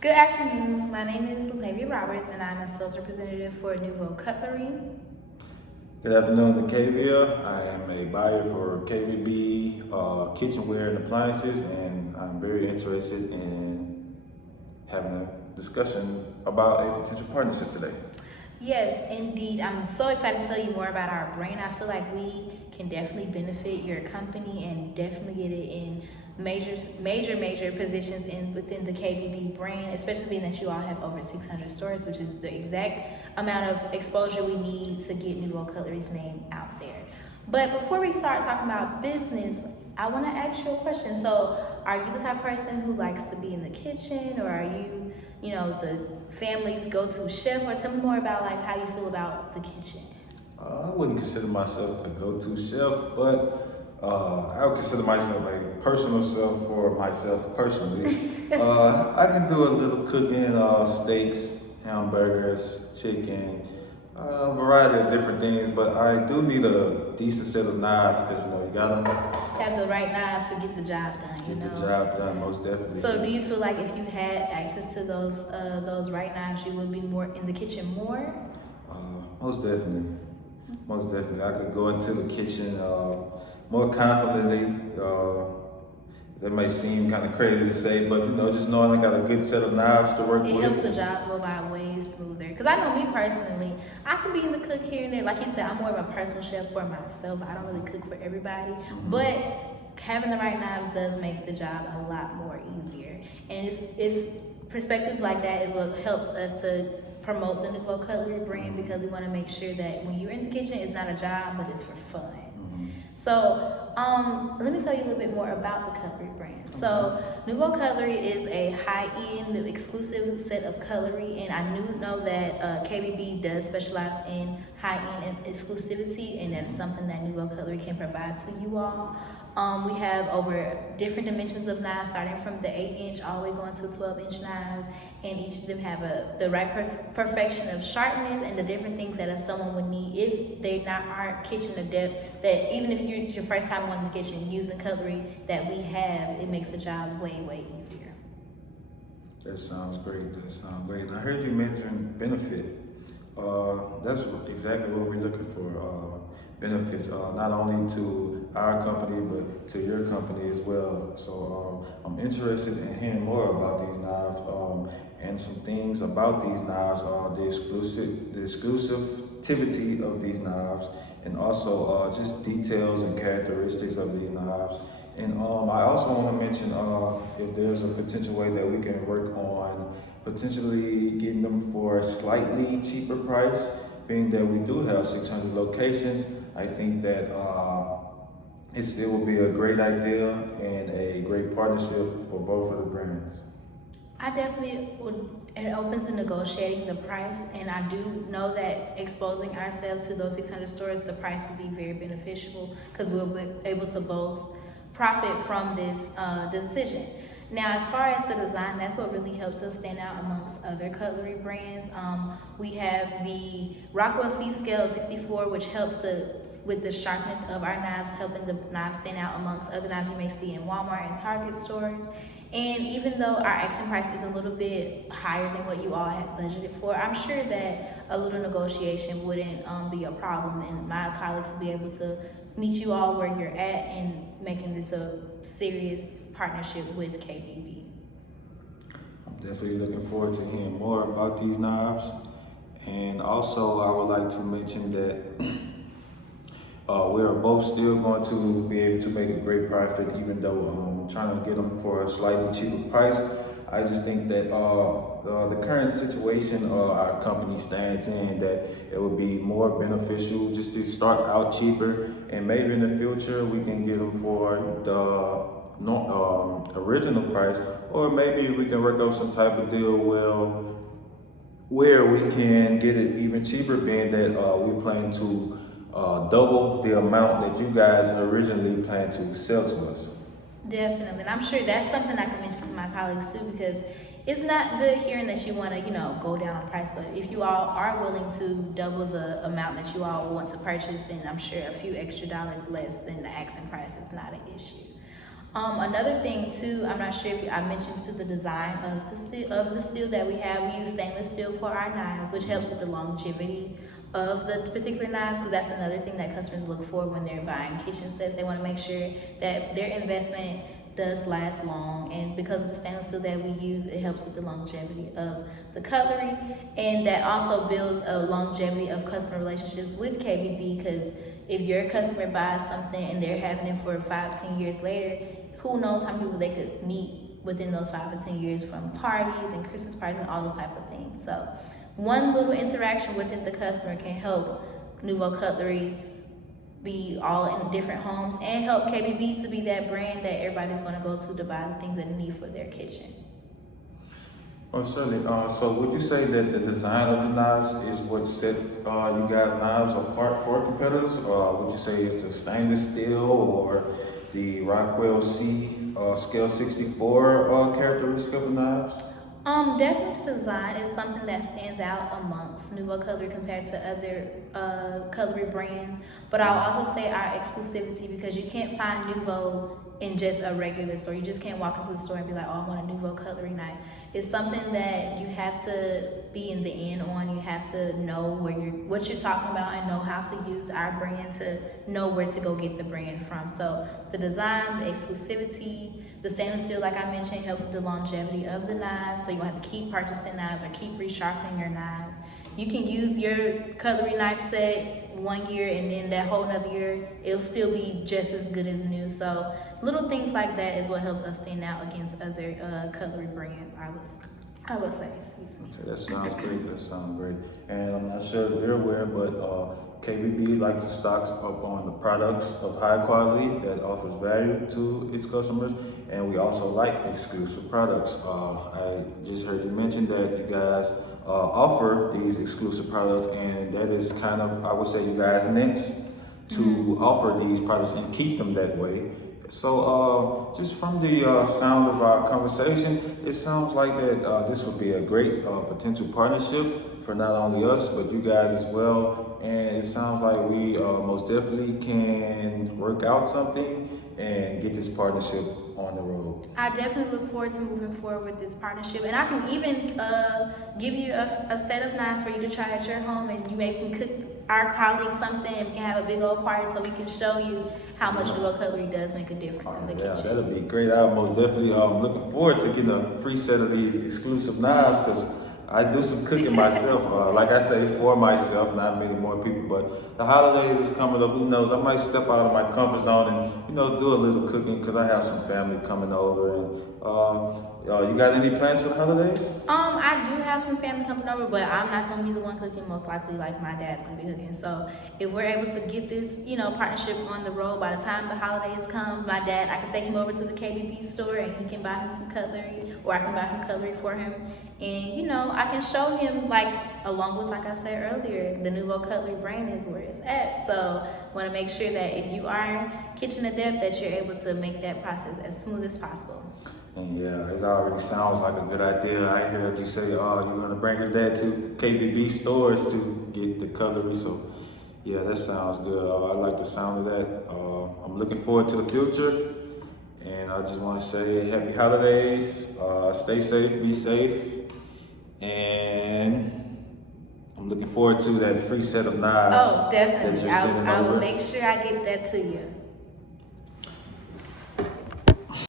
Good afternoon. My name is Tavia and I'm a sales representative for Nouveau Cutlery. Good afternoon to Tavia. I am a buyer for KBB kitchenware and appliances, and I'm very interested in having a discussion about a potential partnership today. Yes, indeed. I'm so excited to tell you more about our brand. I feel like we can definitely benefit your company and definitely get it in major positions within the KBB brand, especially being that you all have over 600 stores, which is the exact amount of exposure we need to get Nouveau Cutlery's name out there. But before we start talking about business, I want to ask you a question. So, are you the type of person who likes to be in the kitchen, or are you know, the family's go-to chef? Or tell me more about like how you feel about the kitchen. I wouldn't consider myself the go-to chef, but I would consider myself a personal chef for myself personally. I can do a little cooking, steaks, hamburgers, chicken, a variety of different things, but I do need a decent set of knives because you gotta Have the right knives to get the job done. get the job done, most definitely. So, do you feel like if you had access to those right knives, you would be more in the kitchen more? Most definitely. Most definitely. I could go into the kitchen more confidently. That may seem kind of crazy to say, but just knowing I got a good set of knives to work with. It helps the job go by way smoother. Because I know me personally, I can be in the cook here and there. Like you said, I'm more of a personal chef for myself. I don't really cook for everybody. But having the right knives does make the job a lot more easier. And it's perspectives like that is what helps us to promote the Nouveau Cutlery brand, because we want to make sure that when you're in the kitchen, it's not a job, but it's for fun. So, let me tell you a little bit more about the Cutlery brand. So, Nouveau Cutlery is a high-end, exclusive set of cutlery, and I do know that KBB does specialize in high-end and exclusivity, and that's something that Nouveau Cutlery can provide to you all. We have over different dimensions of knives, starting from the 8-inch all the way going to 12-inch knives, and each of them have the right perfection of sharpness and the different things that someone would need if they aren't kitchen adept. That even if it's your first time going to the kitchen using cutlery that we have, it makes the job way easier. That sounds great. That sounds great. And I heard you mention benefit. That's exactly what we're looking for. Benefits, not only to our company, but to your company as well. So I'm interested in hearing more about these knives and some things about these knives, the exclusivity of these knives, and also just details and characteristics of these knives. And I also want to mention if there's a potential way that we can work on potentially getting them for a slightly cheaper price, being that we do have 600 locations. I think that it will be a great idea and a great partnership for both of the brands. I definitely would open to negotiating the price, and I do know that exposing ourselves to those 600 stores, the price will be very beneficial because we'll be able to both profit from this decision. Now, as far as the design, that's what really helps us stand out amongst other cutlery brands. We have the Rockwell C scale of 64, which helps with the sharpness of our knives, helping the knives stand out amongst other knives you may see in Walmart and Target stores. And even though our accent price is a little bit higher than what you all had budgeted for, I'm sure that a little negotiation wouldn't be a problem, and my colleagues will be able to meet you all where you're at and making this a serious partnership with KBB. I'm definitely looking forward to hearing more about these knives. And also, I would like to mention that we are both still going to be able to make a great profit, even though I'm trying to get them for a slightly cheaper price. I just think that the current situation our company stands in, that it would be more beneficial just to start out cheaper, and maybe in the future we can get them for the original price, or maybe we can work out some type of deal where we can get it even cheaper, being that we plan to double the amount that you guys originally planned to sell to us. Definitely, and I'm sure that's something I can mention to my colleagues too, because it's not good hearing that you want to, go down on price. But if you all are willing to double the amount that you all want to purchase, then I'm sure a few extra dollars less than the asking price is not an issue. Another thing too, I'm not sure if I mentioned to the design of the steel that we have. We use stainless steel for our knives, which helps with the longevity of the particular knives, because that's another thing that customers look for when they're buying kitchen sets. They want to make sure that their investment does last long, and because of the stainless steel that we use, it helps with the longevity of the cutlery, and that also builds a longevity of customer relationships with KBB, because if your customer buys something and they're having it for 5-10 years later, who knows how many people they could meet within those 5 or 10 years from parties and Christmas parties and all those type of things. So one little interaction within the customer can help Nouveau Cutlery be all in different homes and help KBB to be that brand that everybody's going to go to buy the things that they need for their kitchen. Oh, certainly. So would you say that the design of the knives is what set you guys' knives apart for competitors? Would you say it's the stainless steel or the Rockwell C scale 64 characteristic of the knives? Definitely design is something that stands out amongst Nouveau Cutlery compared to other cutlery brands. But I'll also say our exclusivity, because you can't find Nouveau in just a regular store. You just can't walk into the store and be like, oh, I want a Nouveau Cutlery knife. It's something that you have to be in the in on. You have to know what you're talking about and know how to use our brand to know where to go get the brand from. So the design, the exclusivity, the stainless steel, like I mentioned, helps with the longevity of the knives, so you won't have to keep purchasing knives or keep resharpening your knives. You can use your cutlery knife set 1 year, and then that whole another year, it'll still be just as good as new. So little things like that is what helps us stand out against other cutlery brands, I would say. Excuse me. Okay, that sounds great. That sounds great. And I'm not sure if you're aware, but KBB likes to stock up on the products of high quality that offers value to its customers. And we also like exclusive products. I just heard you mention that you guys offer these exclusive products, and that is kind of, I would say, you guys' niche to offer these products and keep them that way. So just from the sound of our conversation, it sounds like that this would be a great potential partnership for not only us, but you guys as well. And it sounds like we most definitely can work out something and get this partnership on the road. I definitely look forward to moving forward with this partnership, and I can even give you a set of knives for you to try at your home, and you maybe can cook our colleagues something, and we can have a big old party so we can show you how much Nouveau Cutlery does make a difference in the kitchen. That'll be great. I'm most definitely looking forward to getting a free set of these exclusive knives, because I do some cooking myself, like I say, for myself, not many more people, but the holidays is coming up. Who knows? I might step out of my comfort zone and, do a little cooking, because I have some family coming over. And you got any plans for the holidays? I do have some family coming over, but I'm not going to be the one cooking. Most likely, like, my dad's going to be cooking. So if we're able to get this, partnership on the road, by the time the holidays come, my dad, I can take him over to the KBB store and he can buy him some cutlery, or I can buy him cutlery for him. And, I can show him, along with, like I said earlier, the Nouveau Cutlery brand is where it's at. So want to make sure that if you are kitchen adept, that you're able to make that process as smooth as possible. And yeah, it already sounds like a good idea. I heard you say, you're going to bring your dad to KBB stores to get the cutlery. So yeah, that sounds good. I like the sound of that. I'm looking forward to the future. And I just want to say happy holidays. Stay safe, be safe. And I'm looking forward to that free set of knives. Oh, definitely. That you're sending I will over. make sure I get that to you.